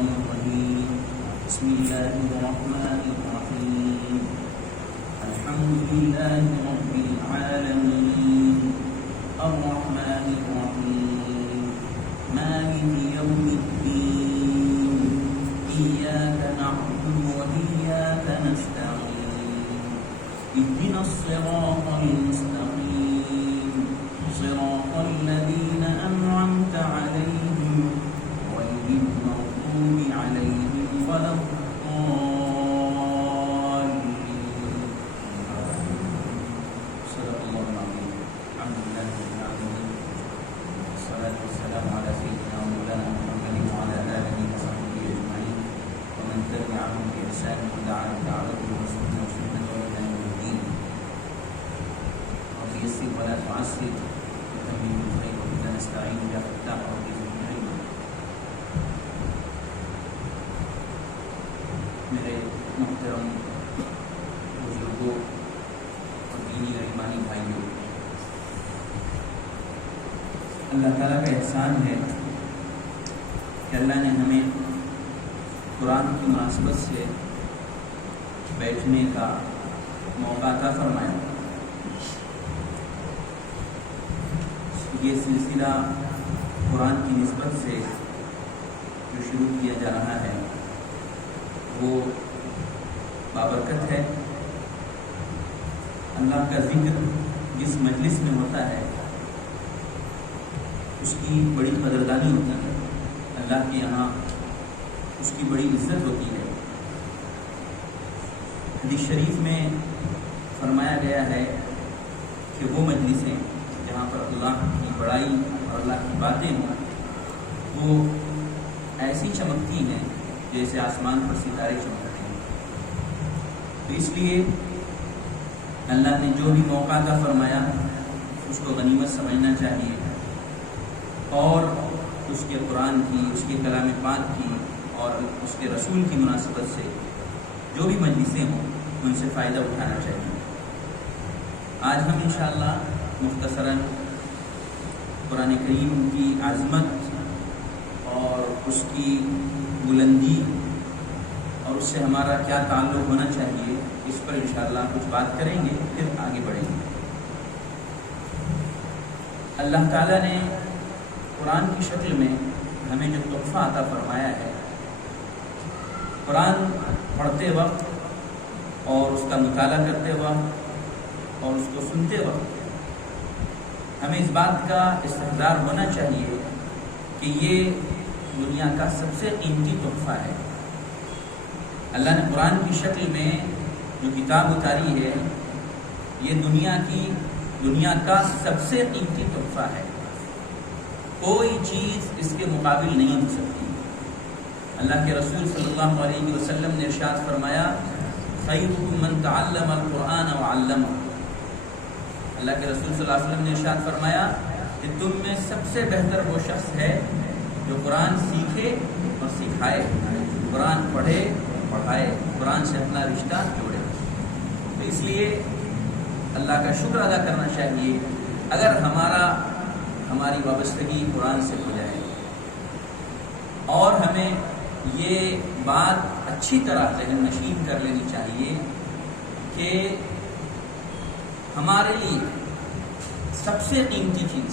الشيطان الرجيم بسم الله الرحمن الرحيم الحمد لله رب العالمين الرحمن الرحيم مالك يوم الدين إياك نعبد وإياك نستعين اهدنا الصراط المستقيم صراط الذين أنعمت عليهم غير المغضوب عليهم ولا الضالين. صدق الله العظيم. الحمد لله رب العالمين والصلاة والسلام على سيدنا مولانا محمد وعلى آله وصحبه أجمعين ومن تبعهم بإحسان ودعا بدعوته وسنة إلى يوم الدين. رب يسر ولا تعسر وتمم بالخير وبك نستعين يا فتاح رب زدنا علما. میرے محترم بزرگوں اور دینی اور ایمانی بھائیوں، اللہ تعالیٰ کا احسان ہے کہ اللہ نے ہمیں قرآن کی مناسبت سے بیٹھنے کا موقع عطا فرمایا. یہ سلسلہ قرآن کی نسبت سے جو شروع کیا جا رہا ہے وہ بابرکت ہے. اللہ کا ذکر جس مجلس میں ہوتا ہے اس کی بڑی قدردانی ہوتی ہے، اللہ کے یہاں اس کی بڑی عزت ہوتی ہے. حدیث شریف میں فرمایا گیا ہے کہ وہ مجلسیں جہاں پر اللہ کی بڑائی اور اللہ کی باتیں ہوں وہ ایسی چمکتی ہیں جیسے آسمان پر ستارے چمکتے ہیں. تو اس لیے اللہ نے جو بھی موقع عطا فرمایا اس کو غنیمت سمجھنا چاہیے اور اس کے قرآن کی، اس کے کلام پاک کی اور اس کے رسول کی مناسبت سے جو بھی مجلسیں ہوں ان سے فائدہ اٹھانا چاہیے. آج ہم انشاءاللہ مختصراً قرآن کریم کی عظمت اور اس کی بلندی اور اس سے ہمارا کیا تعلق ہونا چاہیے اس پر انشاءاللہ کچھ بات کریں گے، پھر آگے بڑھیں گے. اللہ تعالیٰ نے قرآن کی شکل میں ہمیں جو تحفہ عطا فرمایا ہے، قرآن پڑھتے وقت اور اس کا مطالعہ کرتے وقت اور اس کو سنتے وقت ہمیں اس بات کا استحضار ہونا چاہیے کہ یہ دنیا کا سب سے قیمتی تحفہ ہے. اللہ نے قرآن کی شکل میں جو کتاب اتاری ہے یہ دنیا کا سب سے قیمتی تحفہ ہے. کوئی چیز اس کے مقابل نہیں ہو سکتی. اللہ کے رسول صلی اللہ علیہ وسلم نے ارشاد فرمایا خیرکم من تعلم القرآن وعلمہ. اللہ کے رسول صلی اللہ علیہ وسلم نے ارشاد فرمایا کہ تم میں سب سے بہتر وہ شخص ہے جو قرآن سیکھے اور سکھائے، قرآن پڑھے اور پڑھائے، قرآن سے اپنا رشتہ جوڑے. تو اس لیے اللہ کا شکر ادا کرنا چاہیے اگر ہماری وابستگی قرآن سے ہو جائے. اور ہمیں یہ بات اچھی طرح ذہن نشین کر لینی چاہیے کہ ہمارے لیے سب سے قیمتی چیز،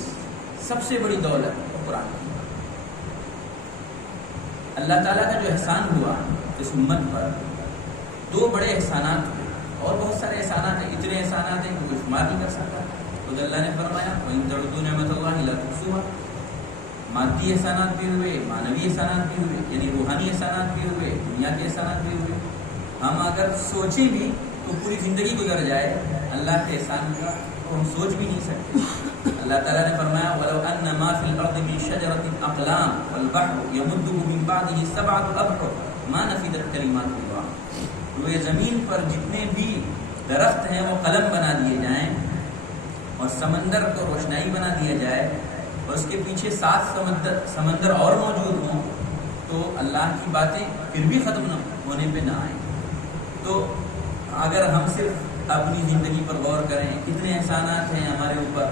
سب سے بڑی دولت قرآن کی. اللہ تعالیٰ کا جو احسان ہوا اس امت پر، دو بڑے احسانات ہوئے اور بہت سارے احسانات ہیں، اتنے احسانات ہیں کہ کوئی شمار نہیں کر سکتا. خود اللہ نے فرمایا وَإِن تَعُدُّوا نِعْمَتَ اللَّهِ لَا تُحْصُوهَا. مادی احسانات بھی ہوئے، معنوی احسانات بھی ہوئے، یعنی روحانی احسانات بھی ہوئے، دنیا کے احسانات بھی ہوئے. ہم اگر سوچیں بھی تو پوری زندگی گزر جائے اللہ کے احسان کا تو ہم سوچ بھی نہیں سکتے. اللہ تعالیٰ نے فرمایا وَلَوْ أَنَّ مَا فِي الْأَرْضِ مِنْ شَجَرَةٍ أَقْلَامٌ وَالْبَحْرُ يَمُدُّهُ مِنْ بَعْدِهِ سَبْعَةُ أَبْحُرٍ مَا نَفِدَتْ كَلِمَاتُ اللَّهِ. روئے زمین پر جتنے بھی درخت ہیں وہ قلم بنا دیے جائیں اور سمندر کو روشنائی بنا دیا جائے اور اس کے پیچھے 7 سمندر اور موجود ہوں تو اللہ کی باتیں پھر بھی ختم نہ ہونے پہ نہ آئیں. تو اگر ہم صرف اپنی زندگی پر غور کریں کتنے احسانات ہیں ہمارے اوپر،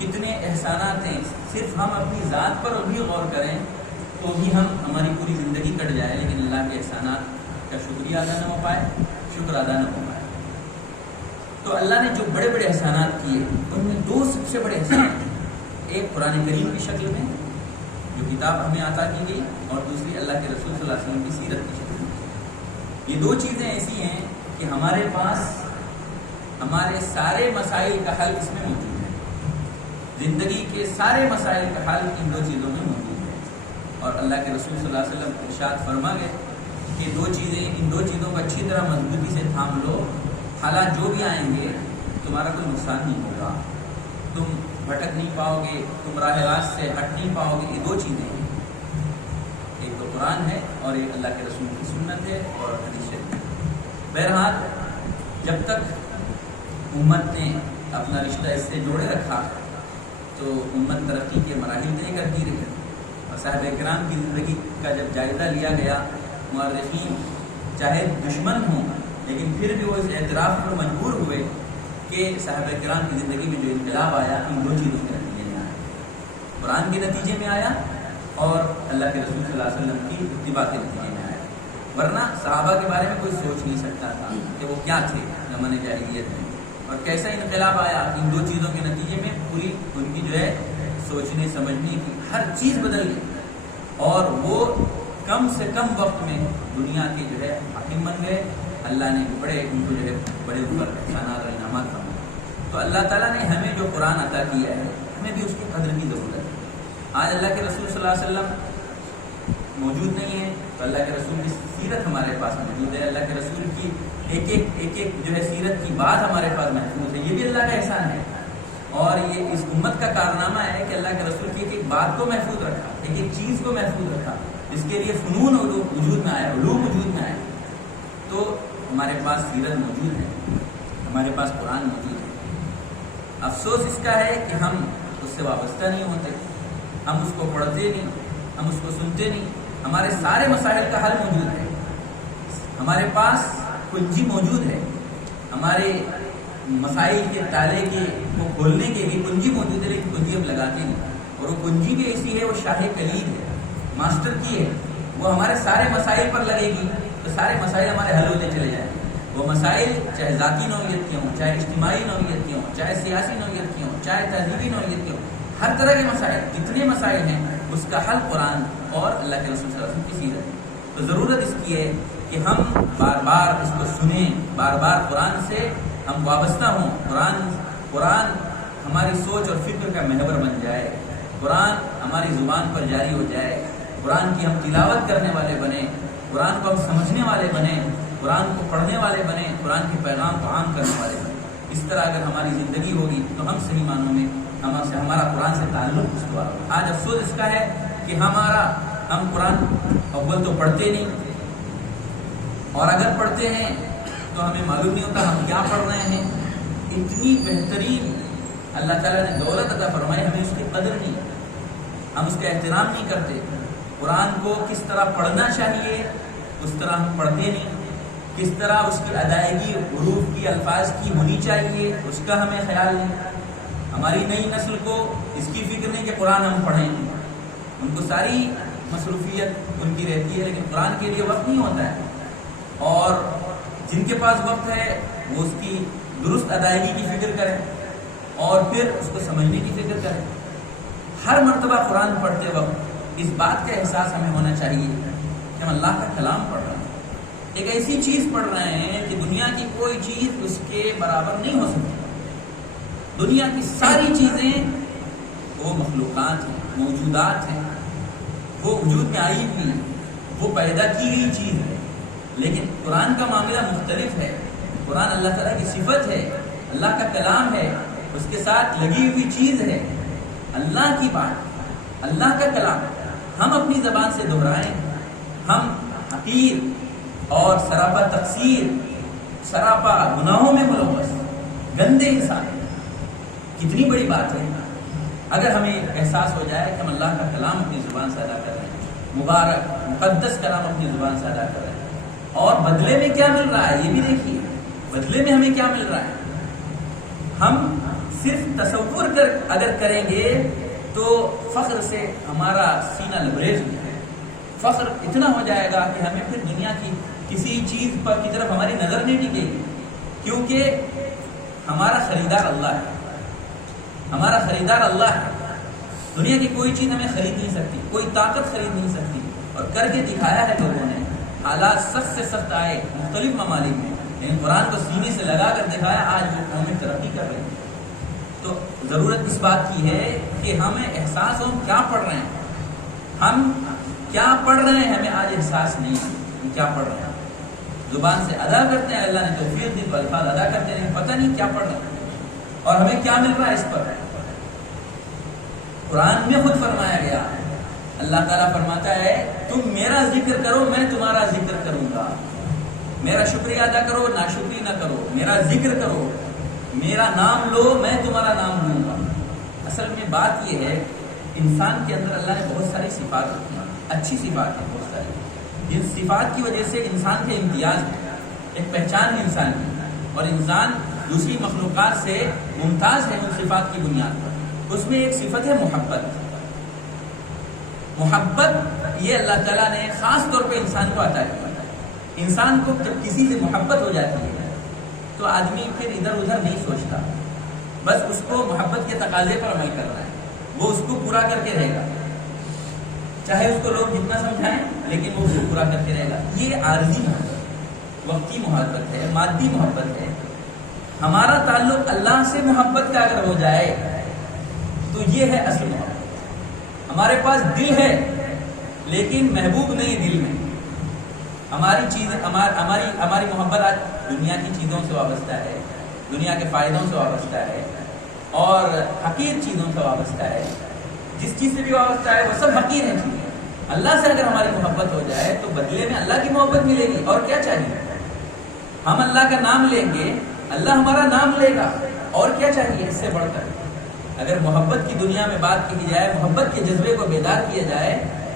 کتنے احسانات ہیں، صرف ہم اپنی ذات پر بھی غور کریں تو تو بھی ہماری پوری زندگی کٹ جائے لیکن اللہ کے احسانات کا شکریہ ادا نہ ہو پائے، شکر ادا نہ ہو پائے۔ تو اللہ نے جو بڑے بڑے احسانات کیے ان میں دو سب سے بڑے احسانات ہیں، ایک قرآن کریم کی شکل میں جو کتاب ہمیں عطا کی گئی، اور دوسری اللہ کے رسول صلی اللہ علیہ وسلم کی سیرت کی شکل میں۔ یہ دو چیزیں ایسی ہیں کہ ہمارے پاس ہمارے سارے مسائل کا حل اس میں موجود ہے، زندگی کے سارے مسائل کا حل ان دو چیزوں میں موجود ہے۔ اور اللہ کے رسول صلی اللہ علیہ وسلم ارشاد فرما گئے کہ ان دو چیزوں کو اچھی طرح مضبوطی سے تھام لو، حالات جو بھی آئیں گے تمہارا کوئی نقصان نہیں ہوگا، تم بھٹک نہیں پاؤ گے، تم راہ راست سے ہٹ نہیں پاؤ گے۔ یہ دو چیزیں ہیں، ایک تو قرآن ہے اور ایک اللہ کے رسول کی سنت ہے اور حدیث شریف ہے۔ بہرحال جب تک امت نے اپنا رشتہ اس سے جوڑے رکھا تو امت ترقی کے مراحل طے کرتی رہی، اور صحابہ کرام کی زندگی کا جب جائزہ لیا گیا، مورخین چاہے دشمن ہوں لیکن پھر بھی وہ اس اعتراف پر مجبور ہوئے کہ صحابہ کرام کی زندگی میں جو انقلاب آیا ان دو چیزوں کے نتیجے میں آیا، قرآن کے نتیجے میں آیا اور اللہ کے رسول صلی اللہ علیہ وسلم کی اتباع کے نتیجے میں آیا۔ ورنہ صحابہ کے بارے میں کوئی سوچ نہیں سکتا تھا کہ وہ کیا تھے زمانے جاہلیت میں، اور کیسا انقلاب آیا ان دو چیزوں کے نتیجے میں، پوری ان کی جو ہے سوچنے سمجھنے کی ہر چیز بدل گئی، اور وہ کم سے کم وقت میں دنیا کے جو ہے حاکم بن گئے۔ اللہ نے ان کو جو ہے بڑے اوپر احسانات اور انعامات فرمائے۔ تو اللہ تعالیٰ نے ہمیں جو قرآن عطا کیا ہے ہمیں بھی اس کی قدر کی ضرورت ہے۔ آج اللہ کے رسول صلی اللہ علیہ وسلم موجود نہیں ہے تو اللہ کے رسول کی سیرت ہمارے پاس موجود ہے، اللہ کے رسول کی ایک ایک جو ہے سیرت کی بات ہمارے پاس محفوظ ہے، یہ بھی اللہ کا احسان ہے۔ اور یہ اس امت کا کارنامہ ہے کہ اللہ کے رسول کی ایک ایک بات کو محفوظ رکھا، ایک ایک چیز کو محفوظ رکھا، جس کے لیے فنون وجود میں آیا، علوم وجود میں آیا۔ تو ہمارے پاس سیرت موجود ہے، ہمارے پاس قرآن موجود ہے۔ افسوس اس کا ہے کہ ہم اس سے وابستہ نہیں ہوتے، ہم اس کو پڑھتے نہیں، ہم اس کو سنتے نہیں۔ ہمارے سارے مسائل کا حل موجود ہے، ہمارے پاس کنجی موجود ہے، ہمارے مسائل کے تالے کو کھولنے کے لیے کنجی موجود ہے، لیکن کنجی ہم لگاتے نہیں، اور وہ کنجی بھی ایسی ہے، وہ شاہ کلید ہے، ماسٹر کی ہے، وہ ہمارے سارے مسائل پر لگے گی تو سارے مسائل ہمارے حل ہوتے چلے جائیں۔ وہ مسائل چاہے ذاتی نوعیت کے ہوں، چاہے اجتماعی نوعیت کے ہوں، چاہے سیاسی نوعیت کے ہوں، چاہے تہذیبی نوعیت کے ہوں، ہر طرح کے مسائل، جتنے مسائل ہیں اس کا حل قرآن اور اللہ کے رسول صلی اللہ علیہ وسلم کی سیرت ہے۔ تو ضرورت اس کی ہے کہ ہم بار بار اس کو سنیں، بار بار قرآن سے ہم وابستہ ہوں، قرآن ہماری سوچ اور فکر کا محور بن جائے، قرآن ہماری زبان پر جاری ہو جائے، قرآن کی ہم تلاوت کرنے والے بنیں، قرآن کو ہم سمجھنے والے بنیں، قرآن کو پڑھنے والے بنیں، قرآن کے پیغام کو عام کرنے والے بنیں۔ اس طرح اگر ہماری زندگی ہوگی تو ہم صحیح معنوں میں ہمارا قرآن سے تعلق استوار ہوگا۔ آج افسوس اس کا ہے کہ ہم قرآن اول تو پڑھتے نہیں، اور اگر پڑھتے ہیں تو ہمیں معلوم نہیں ہوتا ہم کیا پڑھ رہے ہیں۔ اتنی بہترین اللہ تعالیٰ نے دولت عطا فرمائی، ہمیں اس کی قدر نہیں، ہم اس کا احترام نہیں کرتے۔ قرآن کو کس طرح پڑھنا چاہیے اس طرح ہم پڑھتے نہیں، کس طرح اس کی ادائیگی حروف کی الفاظ کی ہونی چاہیے اس کا ہمیں خیال نہیں۔ ہماری نئی نسل کو اس کی فکر نہیں کہ قرآن ہم پڑھیں، ان کو ساری مصروفیت ان کی رہتی ہے لیکن قرآن کے لیے وقت نہیں ہوتا ہے، اور جن کے پاس وقت ہے وہ اس کی درست ادائیگی کی فکر کریں اور پھر اس کو سمجھنے کی فکر کریں۔ ہر مرتبہ قرآن پڑھتے وقت اس بات کا احساس ہمیں ہونا چاہیے کہ ہم اللہ کا کلام پڑھ رہے ہیں، ایک ایسی چیز پڑھ رہے ہیں کہ دنیا کی کوئی چیز اس کے برابر نہیں ہو سکتی۔ دنیا کی ساری چیزیں وہ مخلوقات ہیں، موجودات ہیں، وہ وجود میں آئی ہوئی ہیں، وہ پیدا کی گئی چیز ہے، لیکن قرآن کا معاملہ مختلف ہے۔ قرآن اللہ تعالیٰ کی صفت ہے، اللہ کا کلام ہے، اس کے ساتھ لگی ہوئی چیز ہے، اللہ کی بات، اللہ کا کلام ہم اپنی زبان سے دہرائیں، ہم حقیر اور سراپا تقصیر، سراپا گناہوں میں ملوث گندے انسان، کتنی بڑی بات ہے اگر ہمیں احساس ہو جائے کہ ہم اللہ کا کلام اپنی زبان سے ادا کر رہے ہیں، مبارک مقدس کلام اپنی زبان سے ادا کر رہے ہیں، اور بدلے میں کیا مل رہا ہے یہ بھی دیکھیے، بدلے میں ہمیں کیا مل رہا ہے۔ ہم صرف تصور اگر کریں گے تو فخر سے ہمارا سینہ لبریز ہو جائے، فخر اتنا ہو جائے گا کہ ہمیں پھر دنیا کی کسی چیز پر کی طرف ہماری نظر نہیں ٹکے گی، کیونکہ ہمارا خریدار اللہ ہے، ہمارا خریدار اللہ ہے۔ دنیا کی کوئی چیز ہمیں خرید نہیں سکتی، کوئی طاقت خرید نہیں سکتی، اور کر کے دکھایا ہے لوگوں نے۔ حالات سخت سے سخت آئے مختلف ممالک میں، لیکن قرآن کو سینے سے لگا کر دکھایا، آج وہ قومیں ترقی کر رہی ہیں۔ تو ضرورت اس بات کی ہے کہ ہمیں احساس ہو کیا پڑھ رہے ہیں، ہم کیا پڑھ رہے ہیں، ہمیں آج احساس نہیں ہے ہم کیا پڑھ رہے ہیں۔ زبان سے ادا کرتے ہیں، اللہ نے توفیق دی تو الفاظ ادا کرتے ہیں، پتہ نہیں کیا پڑھ رہے ہیں اور ہمیں کیا مل رہا ہے اس پر۔ قرآن میں خود فرمایا گیا، اللہ تعالیٰ فرماتا ہے تم میرا ذکر کرو میں تمہارا ذکر کروں گا، میرا شکریہ ادا کرو ناشکری نہ کرو، میرا ذکر کرو، میرا نام لو میں تمہارا نام لوں گا۔ اصل میں بات یہ ہے انسان کے اندر اللہ نے بہت ساری صفات رکھی ہیں، اچھی صفات ہیں بہت ساری، جن صفات کی وجہ سے انسان کے امتیاز ہے، ایک پہچان ہے انسان کی، اور انسان دوسری مخلوقات سے ممتاز ہے ان صفات کی بنیاد پر۔ اس میں ایک صفت ہے محبت۔ محبت یہ اللہ تعالیٰ نے خاص طور پہ انسان کو عطا کیا۔ انسان کو جب کسی سے محبت ہو جاتی ہے تو آدمی پھر ادھر ادھر نہیں سوچتا، بس اس کو محبت کے تقاضے پر عمل کرنا ہے، وہ اس کو پورا کر کے رہے گا، چاہے اس کو لوگ جتنا سمجھائیں لیکن وہ اس کو پورا کر کے رہے گا۔ یہ عارضی محبت، وقتی محبت ہے، مادی محبت ہے۔ ہمارا تعلق اللہ سے محبت کا اگر ہو جائے تو یہ ہے اصل محبت۔ ہمارے پاس دل ہے لیکن محبوب نہیں دل میں، ہماری چیز ہماری محبت آج دنیا کی چیزوں سے وابستہ ہے، دنیا کے فائدوں سے وابستہ ہے، اور حقیر چیزوں سے وابستہ ہے۔ جس چیز سے بھی وابستہ ہے وہ سب حقیر ہیں چیزیں۔ اللہ سے اگر ہماری محبت ہو جائے تو بدلے میں اللہ کی محبت ملے گی، اور کیا چاہیے؟ ہم اللہ کا نام لیں گے، اللہ ہمارا نام لے گا، اور کیا چاہیے اس سے بڑھ کر؟ اگر محبت کی دنیا میں بات کی جائے، محبت کے جذبے کو بیدار کیا جائے،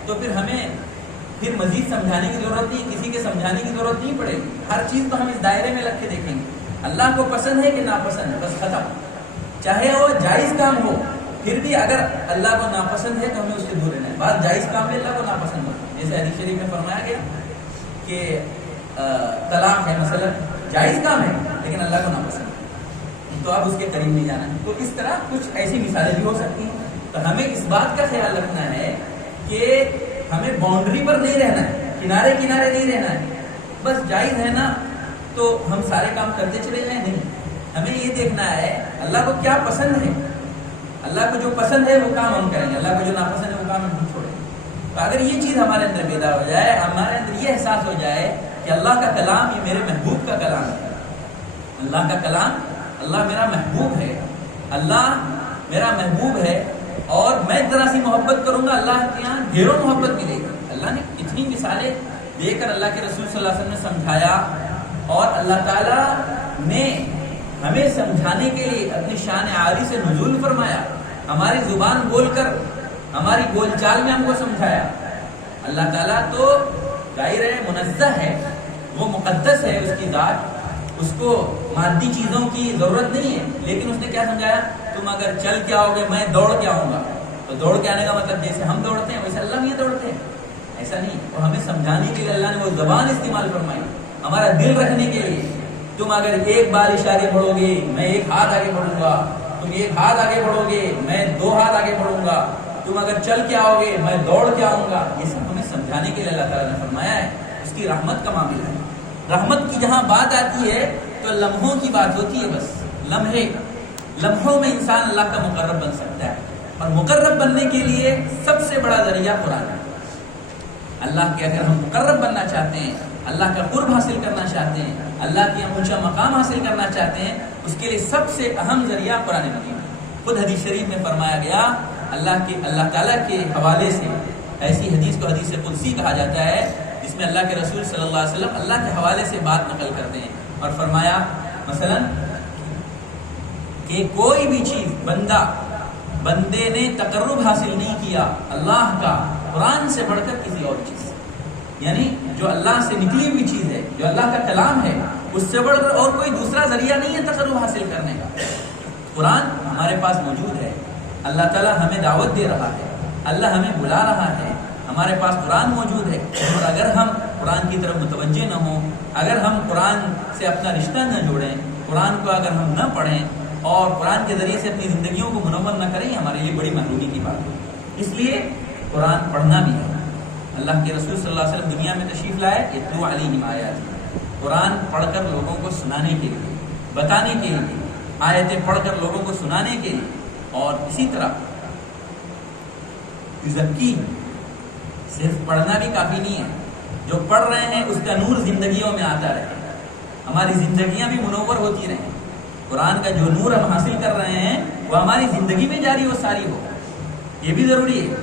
تو پھر ہمیں پھر مزید سمجھانے کی ضرورت نہیں، کسی کے سمجھانے کی ضرورت نہیں پڑے گی۔ ہر چیز کو ہم اس دائرے میں رکھ کے دیکھیں گے، اللہ کو پسند ہے کہ ناپسند ہے، بس ختم۔ چاہے وہ جائز کام ہو، پھر بھی اگر اللہ کو ناپسند ہے تو ہمیں اس سے دور رہنا ہے۔ بعض جائز کام میں اللہ کو ناپسند ہو، جیسے حدیث شریف میں فرمایا گیا کہ طلاق ہے مثلا، جائز کام ہے لیکن اللہ کو ناپسند ہے، تو اب اس کے قریب نہیں جانا ہے۔ تو اس طرح کچھ ایسی مثالیں بھی ہو سکتی ہیں۔ تو ہمیں اس بات کا خیال رکھنا ہے کہ ہمیں باؤنڈری پر نہیں رہنا ہے، کنارے کنارے نہیں رہنا ہے، بس جائز ہے نا تو ہم سارے کام کرتے چلے جائیں، نہیں۔ ہمیں یہ دیکھنا ہے اللہ کو کیا پسند ہے، اللہ کو جو پسند ہے وہ کام ہم کریں گے، اللہ کو جو ناپسند ہے وہ کام ہم چھوڑیں گے۔ تو اگر یہ چیز ہمارے اندر پیدا ہو جائے، ہمارے اندر یہ احساس ہو جائے کہ اللہ کا کلام یہ میرے محبوب کا کلام ہے، اللہ کا کلام، اللہ میرا محبوب ہے، اللہ میرا محبوب ہے، اور میں ذرا سی محبت کروں گا اللہ کے یہاں ڈھیروں محبت ملے گی۔ اللہ نے اتنی مثالیں دے کر اللہ کے رسول صلی اللہ علیہ وسلم نے سمجھایا، اور اللہ تعالیٰ نے ہمیں سمجھانے کے لیے اپنی شان عالی سے نزول فرمایا، ہماری زبان بول کر ہماری بول چال میں ہم کو سمجھایا۔ اللہ تعالیٰ تو ظاہر ہے منزہ ہے، وہ مقدس ہے، اس کی ذات، اس کو مادی چیزوں کی ضرورت نہیں ہے، لیکن اس نے کیا سمجھایا؟ تم اگر چل کے آؤ گے میں دوڑ کے آؤں گا، تو دوڑ کے آنے کا مطلب جیسے ہم دوڑتے ہیں ویسے اللہ بھی دوڑتے ہیں، ایسا نہیں۔ اور ہمیں سمجھانے کے لیے اللہ نے وہ زبان استعمال فرمائی، ہمارا دل رکھنے کے لیے۔ تم اگر ایک بالش آگے بڑھو گے میں ایک ہاتھ آگے بڑھوں گا، تم ایک ہاتھ آگے بڑھو گے میں دو ہاتھ آگے بڑھوں گا، تم اگر چل کے آؤ گے میں دوڑ کے آؤں گا۔ یہ سب ہمیں سمجھانے کے لیے اللہ تعالیٰ نے فرمایا ہے، اس کی رحمت کا معاملہ ہے۔ رحمت کی جہاں بات آتی ہے تو لمحوں کی بات ہوتی ہے، بس لمحوں میں انسان اللہ کا مقرب بن سکتا ہے، اور مقرب بننے کے لیے سب سے بڑا ذریعہ قرآن ہے۔ اللہ کے اگر ہم مقرب بننا چاہتے ہیں، اللہ کا قرب حاصل کرنا چاہتے ہیں، اللہ کے اونچا مقام حاصل کرنا چاہتے ہیں، اس کے لیے سب سے اہم ذریعہ قرآن مجید ہے۔ خود حدیث شریف میں فرمایا گیا، اللہ تعالیٰ کے حوالے سے، ایسی حدیث کو حدیث قدسی کہا جاتا ہے، جس میں اللہ کے رسول صلی اللہ علیہ وسلم اللہ کے حوالے سے بات نقل کرتے ہیں، اور فرمایا مثلا کہ کوئی بھی چیز بندے نے تقرب حاصل نہیں کیا اللہ کا قرآن سے بڑھ کر کسی اور چیز، یعنی جو اللہ سے نکلی ہوئی چیز ہے، جو اللہ کا کلام ہے، اس سے بڑھ کر اور کوئی دوسرا ذریعہ نہیں ہے تقرب حاصل کرنے کا۔ قرآن ہمارے پاس موجود ہے، اللہ تعالیٰ ہمیں دعوت دے رہا ہے، اللہ ہمیں بلا رہا ہے، ہمارے پاس قرآن موجود ہے، اور اگر ہم قرآن کی طرف متوجہ نہ ہوں، اگر ہم قرآن سے اپنا رشتہ نہ جوڑیں، قرآن کو اگر ہم نہ پڑھیں اور قرآن کے ذریعے سے اپنی زندگیوں کو منور نہ کریں، ہمارے لیے بڑی محرومی کی بات ہے۔ اس لیے قرآن پڑھنا بھی ہے۔ اللہ کے رسول صلی اللہ علیہ وسلم دنیا میں تشریف لائے، یتلو علیہم آیات، قرآن پڑھ کر لوگوں کو سنانے کے لیے، بتانے کے لیے، آیتیں پڑھ کر لوگوں کو سنانے کے لیے۔ اور اسی طرح یزکی، صرف پڑھنا بھی کافی نہیں ہے، جو پڑھ رہے ہیں اس کا نور زندگیوں میں آتا رہے، ہماری زندگیاں بھی منور ہوتی رہیں، قرآن کا جو نور ہم حاصل کر رہے ہیں وہ ہماری زندگی میں جاری و ساری ہو، یہ بھی ضروری ہے۔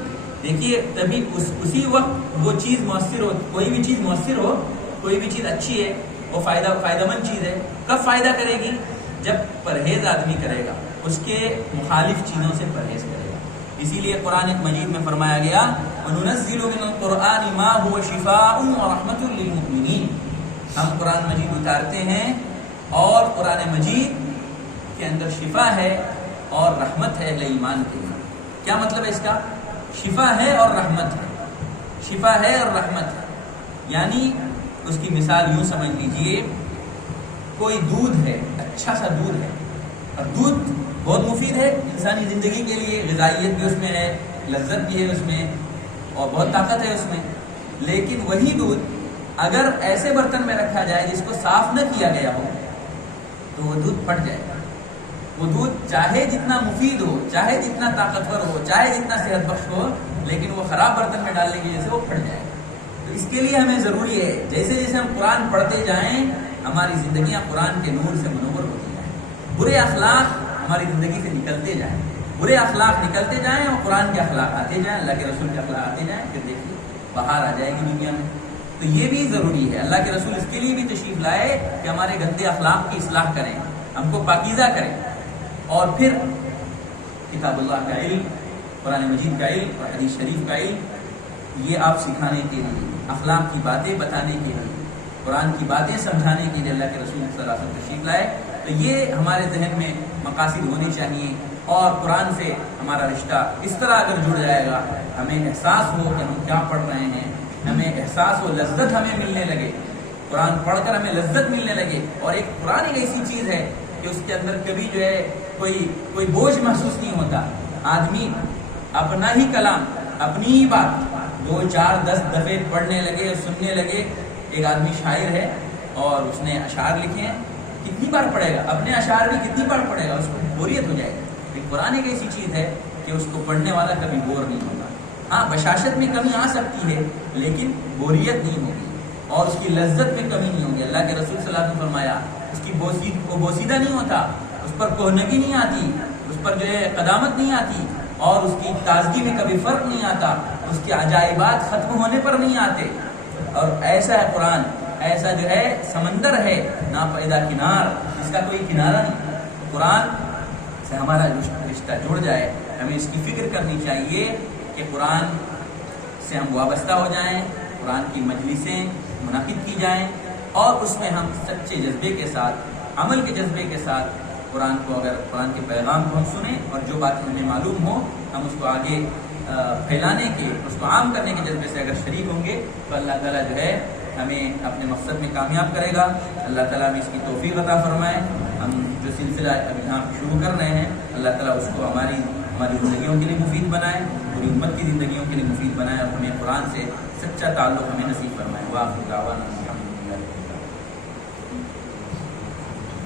دیکھیے تبھی اسی وقت وہ چیز مؤثر ہو، کوئی بھی چیز مؤثر ہو، کوئی بھی چیز اچھی ہے، وہ فائدہ مند چیز ہے، کب فائدہ کرے گی؟ جب پرہیز آدمی کرے گا، اس کے مخالف چیزوں سے پرہیز کرے گا۔ اسی لیے قرآن مجید میں فرمایا گیا وَنُنَزِّلُ مِنَ الْقُرْآنِ مَا هُوَ شِفَاءٌ وَرَحْمَةٌ لِّلْمُؤْمِنِينَ، ہم قرآن مجید اتارتے ہیں اور قرآن مجید کے اندر شفا ہے اور رحمت ہے اہل ایمان کے لیے۔ کیا مطلب ہے اس کا؟ شفا ہے اور رحمت ہے، شفا ہے اور رحمت ہے، یعنی اس کی مثال یوں سمجھ لیجئے، کوئی دودھ ہے، اچھا سا دودھ ہے، اور دودھ بہت مفید ہے انسانی زندگی کے لیے، غذائیت بھی اس میں ہے، لذت بھی ہے اس میں، اور بہت طاقت ہے اس میں، لیکن وہی دودھ اگر ایسے برتن میں رکھا جائے جس کو صاف نہ کیا گیا ہو تو وہ دودھ پھٹ جائے گا۔ وہ دودھ چاہے جتنا مفید ہو، چاہے جتنا طاقتور ہو، چاہے جتنا صحت بخش ہو، لیکن وہ خراب برتن میں ڈالنے کی وجہ سے وہ پھٹ جائے گا۔ تو اس کے لیے ہمیں ضروری ہے جیسے جیسے ہم قرآن پڑھتے جائیں ہماری زندگیاں قرآن کے نور سے منور ہوتی جائیں، برے اخلاق ہماری زندگی سے نکلتے جائیں، برے اخلاق نکلتے جائیں اور قرآن کے اخلاق آتے جائیں، اللہ کے رسول کے اخلاق آتے جائیں، پھر دیکھیے باہر آ جائے گی دنیا میں۔ تو یہ بھی ضروری ہے، اللہ کے رسول اس کے لیے بھی تشریف لائے کہ ہمارے گندے اخلاق کی اصلاح کریں، ہم کو پاکیزہ کریں، اور پھر کتاب اللہ کا علم، قرآن مجید کا علم اور حدیث شریف کا علم، یہ آپ سکھانے کے لیے، اخلاق کی باتیں بتانے کے لیے، قرآن کی باتیں سمجھانے کے لیے اللہ کے رسول صلی اللہ علیہ وسلم تشریف لائے۔ تو یہ ہمارے ذہن میں مقاصد ہونے چاہیے، اور قرآن سے ہمارا رشتہ اس طرح اگر جڑ جائے گا، ہمیں احساس ہو کہ ہم کیا پڑھ رہے ہیں، ہمیں احساس ہو، لذت ہمیں ملنے لگے، قرآن پڑھ کر ہمیں لذت ملنے لگے۔ اور ایک قرآن ایک ایسی چیز ہے کہ اس کے اندر کبھی جو ہے کوئی بوجھ محسوس نہیں ہوتا، آدمی اپنا ہی کلام، اپنی ہی بات 2 4 10 دفعے پڑھنے لگے، سننے لگے۔ ایک آدمی شاعر ہے اور اس نے اشعار لکھے ہیں، کتنی بار پڑھے گا؟ اپنے اشعار بھی کتنی بار پڑھے گا؟ اس کو بوریت ہو جائے گی۔ لیکن قرآن ایک ایسی چیز ہے کہ اس کو پڑھنے والا کبھی بور نہیں ہوگا۔ ہاں بشاشت میں کمی آ سکتی ہے لیکن بوریت نہیں ہوگی، اور اس کی لذت میں کمی نہیں ہوگی۔ اللہ کے رسول صلی اللہ علیہ وسلم نے فرمایا اس کی بوسیدہ نہیں ہوتا، اس پر کوہنگی نہیں آتی، اس پر جو ہے قدامت نہیں آتی، اور اس کی تازگی میں کبھی فرق نہیں آتا، اس کے عجائبات ختم ہونے پر نہیں آتے۔ اور ایسا ہے قرآن، ایسا جو ہے سمندر ہے ناپیدا کنار، اس کا کوئی کنارہ نہیں۔ قرآن سے ہمارا رشتہ جڑ جائے، ہمیں اس کی فکر کرنی چاہیے کہ قرآن سے ہم وابستہ ہو جائیں، قرآن کی مجلسیں منعقد کی جائیں، اور اس میں ہم سچے جذبے کے ساتھ، عمل کے جذبے کے ساتھ قرآن کو، اگر قرآن کے پیغام کو ہم سنیں اور جو باتیں ہمیں معلوم ہوں ہم اس کو آگے پھیلانے کے، اس کو عام کرنے کے جذبے سے اگر شریک ہوں گے تو اللہ تعالیٰ جو ہے ہمیں اپنے مقصد میں کامیاب کرے گا۔ اللہ تعالیٰ ہمیں اس کی توفیق عطا فرمائے۔ ہم جو سلسلہ ابھی ہم شروع کر رہے ہیں، اللہ تعالیٰ اس کو ہماری زندگیوں کے لیے مفید بنائے، پوری امت کی زندگیوں کے لیے مفید بنائے، اور ہمیں قرآن سے سچا تعلق ہمیں نصیب فرمائے۔ وآخر دعوانا الحمدللہ۔